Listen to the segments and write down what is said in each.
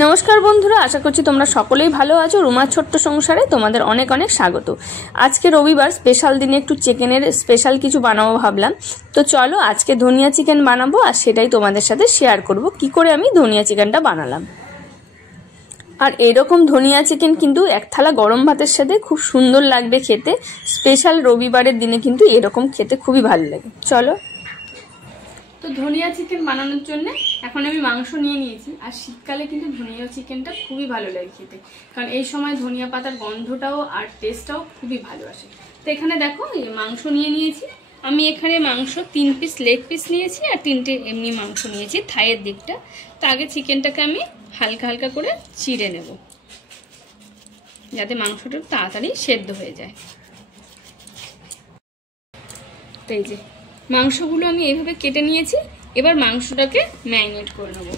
नमस्कार बंधुरा आशा करছি তোমরা সকলেই ভালো আছো। রুমার ছোট্ট সংসারে তোমাদের অনেক অনেক স্বাগত। আজকে রবিবার স্পেশাল দিনে একটু চিকেনের স্পেশাল কিছু বানাবো ভাবলাম। তো চলো আজকে ধনিয়া চিকেন বানাবো আর সেটাই তোমাদের সাথে শেয়ার করব কি করে আমি ধনিয়া চিকেনটা বানালাম। আর এরকম ধনিয়া চিকেন কিন্তু এক থালা গরম ভাতের সাথে খুব সুন্দর লাগবে খেতে। স্পেশাল রবিবারের দিনে কিন্তু এরকম খেতে খুবই ভালো লাগে। চলো। তো ধনিয়া চিকেন বানানোর জন্য এখন আমি মাংস নিয়ে নিয়েছি। আর শীতকালে কিন্তু ধনিয়া চিকেনটা খুবই ভালো লাগে খেতে, কারণ এই সময় ধনিয়া পাতার গন্ধটাও আর টেস্টটাও খুবই ভালো আসে। তো এখানে দেখো এই মাংস নিয়ে নিয়েছি আমি। এখানে মাংস 3 পিস লেগ পিস নিয়েছি আর 3টে এমনি মাংস নিয়েছি থাইয়ের দিকটা। তো আগে চিকেনটাকে আমি হালকা হালকা করে চিড়ে নেব যাতে মাংসটা তাড়াতাড়ি সেদ্ধ হয়ে যায়। তো এই যে মাংসগুলো আমি এইভাবে কেটে নিয়েছি। এবার মাংসটাকে ম্যারিনেট করে নেব।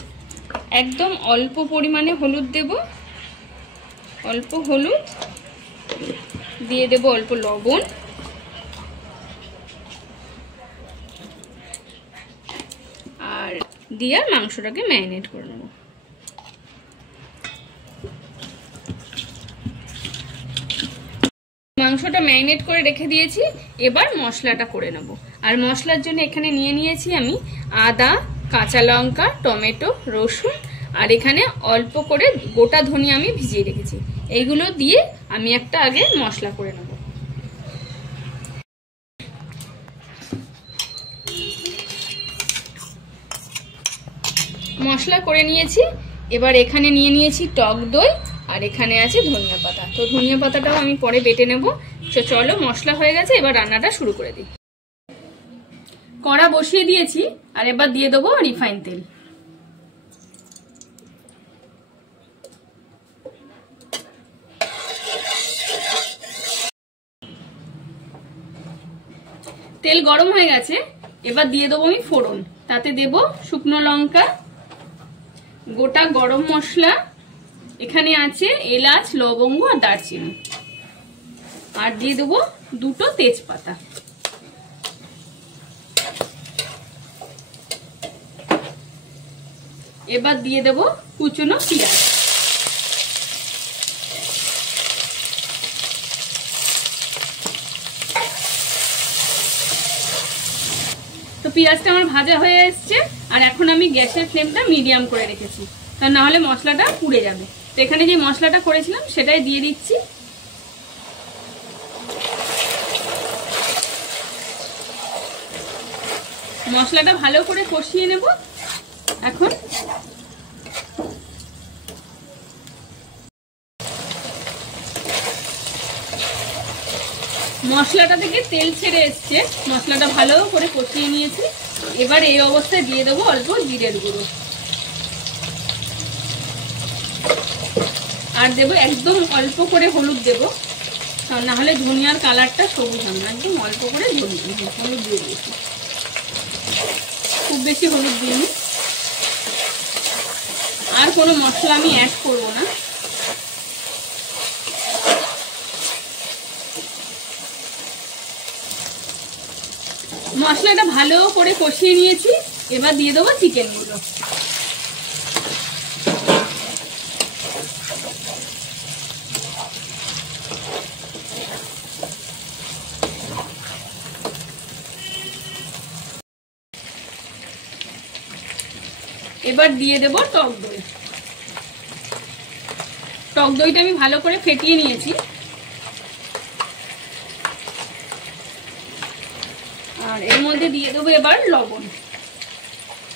একদম অল্প পরিমাণে হলুদ দেব, অল্প হলুদ দিয়ে দেব, অল্প লবণ আর দিয়ে মাংসটাকে ম্যারিনেট করে নেব। মাংসটা ম্যারিনেট করে রেখে দিয়েছি। এবার মশলাটা করে নেব। আর মশলার জন্য এখানে নিয়ে নিয়েছি আমি আদা, কাঁচা লঙ্কা, টমেটো, রসুন আর এখানে অল্প করে গোটা ধনিয়া আমি ভিজিয়ে রেখেছি। এইগুলো দিয়ে আমি একটা আগে মশলা করে নেব। মশলা করে নিয়েছি। এবার এখানে নিয়ে নিয়েছি টক দই আর এখানে আছে ধনিয়া পাতা। তো ধনিয়া পাতাটাও আমি পরে বেটে নেব। চলো মশলা হয়ে গেছে, এবার রান্নাটা শুরু করে দিই। কড়া বসিয়ে দিয়েছি আর এবার দিয়ে দেবো রিফাইন তেল। তেল গরম হয়ে গেছে, এবার দিয়ে দেবো আমি ফোড়ন। তাতে দেব শুকনো লঙ্কা, গোটা গরম মশলা, এখানে আছে এলাচ, লবঙ্গ আর দারচিনি, আর দিয়ে দেবো 2টো তেজপাতা। এবার দিয়ে দেবো কুচনো পেঁয়াজ। তো পেঁয়াজটা আমার ভাজা হয়ে এসছে। আর এখন আমি গ্যাসের ফ্লেমটা মিডিয়াম করে রেখেছি, কারণ না হলে মশলাটা পুড়ে যাবে। তো এখানে যে মশলাটা করেছিলাম সেটাই দিয়ে দিচ্ছি। মশলাটা ভালো করে কষিয়ে নেব। এখন মশলাটা থেকে তেল ছেড়ে এসছে, মশলাটা ভালো করে কষিয়ে নিয়েছি। এবার এই অবস্থায় দিয়ে দেবো অল্প জিরের গুঁড়ো আর দেবো একদম অল্প করে হলুদ দেবো, কারণ না হলে ধনিয়ার কালারটা সবুজ হবে না। একদম অল্প করে হলুদ দিয়ে দিয়েছি, খুব বেশি হলুদ দিইনি। আর কোনো মশলা আমি অ্যাড করব না। মশলাটা ভালো করে কষিয়ে নিয়েছি। এবার দিয়ে দেবো চিকেনগুলো। এবার দিয়ে দেব টক দই। টক দইটা আমি ভালো করে ফেটিয়ে নিয়েছি। আর এর মধ্যে দিয়ে দেবো এবার লবণ।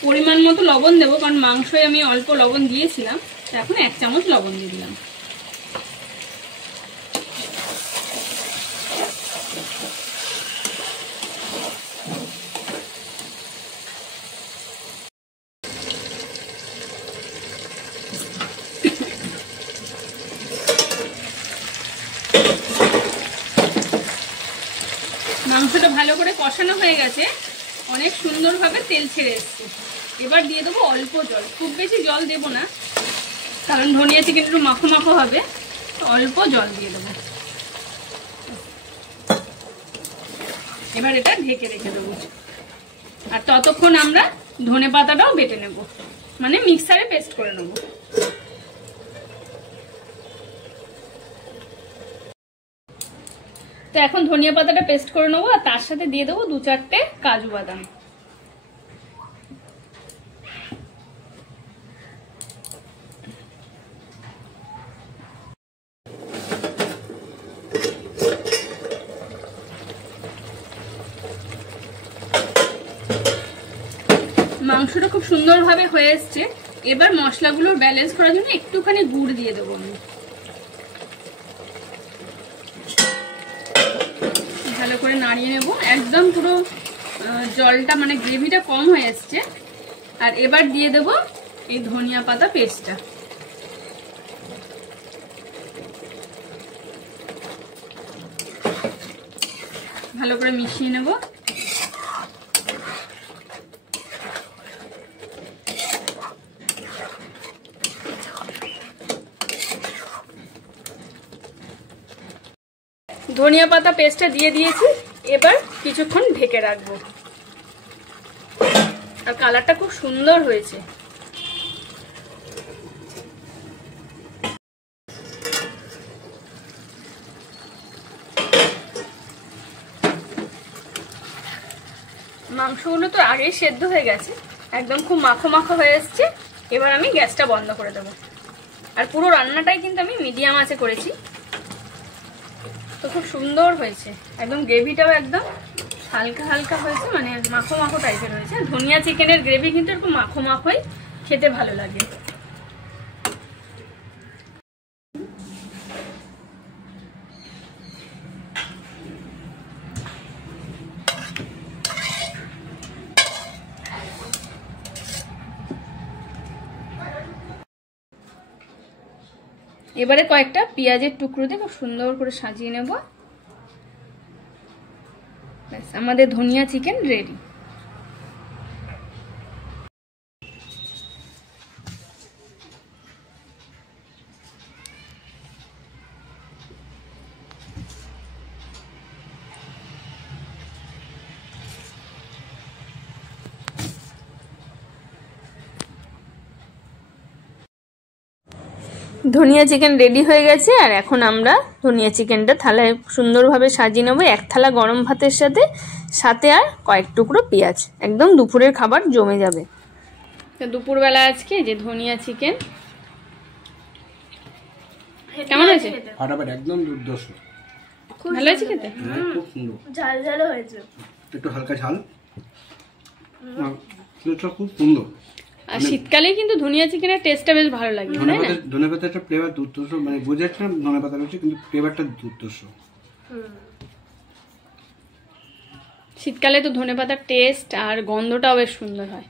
পরিমাণ মতো লবণ দেবো, কারণ মাংসে আমি অল্প লবণ দিয়েছিলাম। এখন 1 চামচ লবণ দিয়ে দিলাম। মাংসটা ভালো করে কষানো হয়ে গেছে, অনেক সুন্দরভাবে তেল ছেড়ে এসছে। এবার দিয়ে দেবো অল্প জল, খুব বেশি জল দেবো না, কারণ ধনিয়া চিকেন একটু মাখো মাখো হবে। অল্প জল দিয়ে দেবো। এবার এটা ঢেকে রেখে দেবো। আর ততক্ষণ আমরা ধনেপাতাটাও বেটে নেব, মানে মিক্সারে পেস্ট করে নেব। তো এখন ধনিয়া পাতাটা পেস্ট করে নেবো, আর তার সাথে দিয়ে দেবো 2-4টে কাজু বাদাম। মাংসটা খুব সুন্দরভাবে হয়ে এসছে। এবার মশলাগুলোর ব্যালেন্স করার জন্য একটুখানি গুড় দিয়ে দেবো আমি। ভালো করে নাড়িয়ে নেব। একদম পুরো জলটা মানে গ্রেভিটা কম হয়ে এসছে। আর এবার দিয়ে দেব এই ধনিয়া পাতা পেস্টটা। ভালো করে মিশিয়ে নেব। ধনিয়া পাতা পেস্টটা দিয়ে দিয়েছি, এবার কিছুক্ষণ ঢেকে রাখবো। আর কালারটা খুব সুন্দর হয়েছে। মাংসগুলো তো আগেই সেদ্ধ হয়ে গেছে, একদম খুব মাখো মাখো হয়ে এসছে। এবার আমি গ্যাসটা বন্ধ করে দেবো। আর পুরো রান্নাটাই কিন্তু আমি মিডিয়াম আঁচে করেছি। তো খুব সুন্দর হয়েছে, একদম গ্রেভিটাও একদম হালকা হালকা হয়েছে, মানে মাখো মাখো টাইপের হয়েছে। ধনিয়া চিকেনের গ্রেভি কিন্তু একটু মাখো মাখোই খেতে ভালো লাগে। এবারে কয়েকটা পেঁয়াজের টুকরো দিয়ে খুব সুন্দর করে সাজিয়ে নেব। ব্যাস, আমাদের ধনিয়া চিকেন রেডি। ধনিয়া চিকেন রেডি হয়ে গেছে। আর এখন আমরা ধনিয়া চিকেনটা থালায় সুন্দরভাবে সাজিয়ে নেবো, এক থালা গরম ভাতের সাথে, সাথে আর কয়েক টুকরো পেঁয়াজ। একদম দুপুরের খাবার জমে যাবে। তো দুপুরবেলা আজকে যে ধনিয়া চিকেন কেমন হয়েছে? ফাটাফাটি, একদম দুর্ধর্ষ। ভালো হয়েছে খেতে? খুব সুন্দর, ঝাল ঝালও হয়েছে, একটু হালকা ঝাল, খুব সুন্দর। আর শীতকালে কিন্তু ধনিয়া চিকেনের টেস্টটা বেশ ভালো লাগে, তাই না? ধনেপাতার একটা ফ্লেভার দুর্ধর্ষ, মানে বুঝে যাচ্ছে না ধনেপাতা রয়েছে, কিন্তু ফ্লেভারটা দুর্ধর্ষ। শীতকালে তো ধনেপাতার টেস্ট আর গন্ধটাও বেশ সুন্দর হয়।